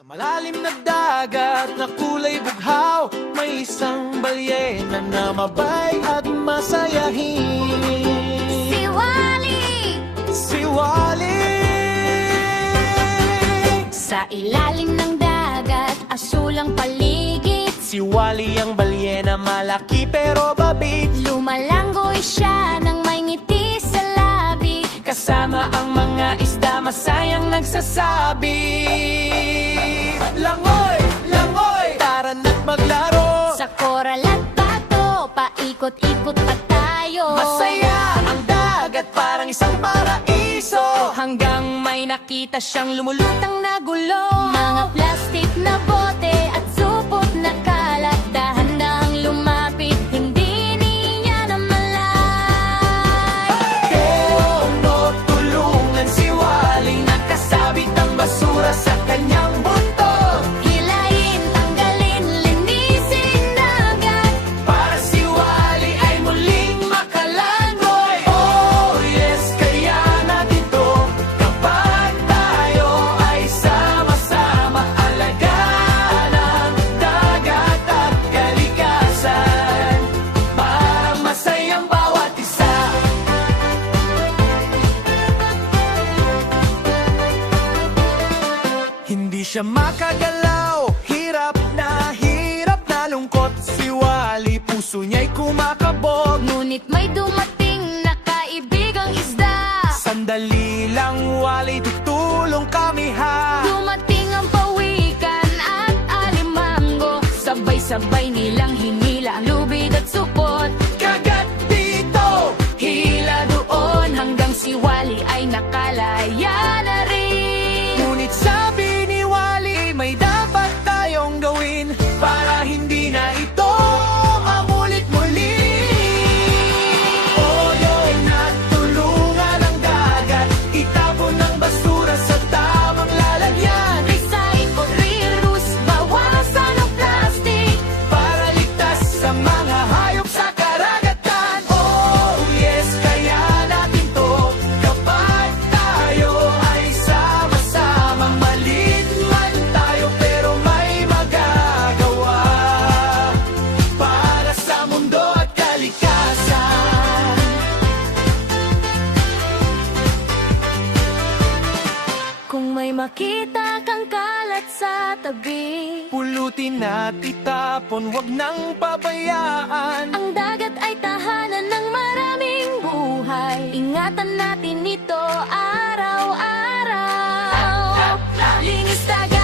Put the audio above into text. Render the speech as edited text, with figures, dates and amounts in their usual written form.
Sa malalim na dagat na kulay bughaw, may isang balyena na mabay at masayahin. Si Wally! Si Wally! Sa ilalim ng dagat, asul ang paligid. Si Wally ang balyena, malaki pero babit. Lumalanggoy siya nang may ngiti sa labi. Kasama ang mga isda, masayang nagsasabi. Langoy! Langoy! Tara na't maglaro. Sa koral at bato, paikot-ikot pa tayo. Masaya ang dagat, parang isang paraiso. Hanggang may nakita siyang lumulutang na gulo. Mga plastic na bote at supot na kalat. Dahan-dahang lumapit, hindi niya namalay. Tono, tulungan si Wally. Nakasabit ang basura sa kanyang buntot. Hilahin, tanggalin, linisin agad. Para si Wally ay muling makalangoy. Oh yes, kaya natin to. Kapag tayo ay sama-sama, alagaan ang dagat at kalikasan. Parang masayang bawat isa. Hindi siya makagalaw, hirap na lungkot. Si Wally, puso niya'y kumakabog. Ngunit may dumating na kaibigang isda. Sandali lang, Wally, tutulong kami ha. Dumating ang pawikan at alimango. Sabay-sabay nilang hinila ang lubid at supot. Kagat dito, Hila doon hanggang si Wally ay nakalaya na rin. ngunit sabi ni Wally, may dapat tayong gawin para hindi na ito mamulit muli. Oyoy, natulungan ang dagat, itapon ang basura sa tamang lalagyan. Recycle, reuse, bawasan ang plastic. Para ligtas sa mga hayop sa karagatan. Oh yes, kaya natin to. Kapag tayo ay sama-sama, maliit man tayo pero may magagawa. Para sa mundo at kalikasan. Kung may makita kang kalat sa tabi, Pulutin at itapon, wag nang pabayaan. ang dagat ay tahanan ng maraming buhay. Ingatan natin ito araw-araw. Linis dagat.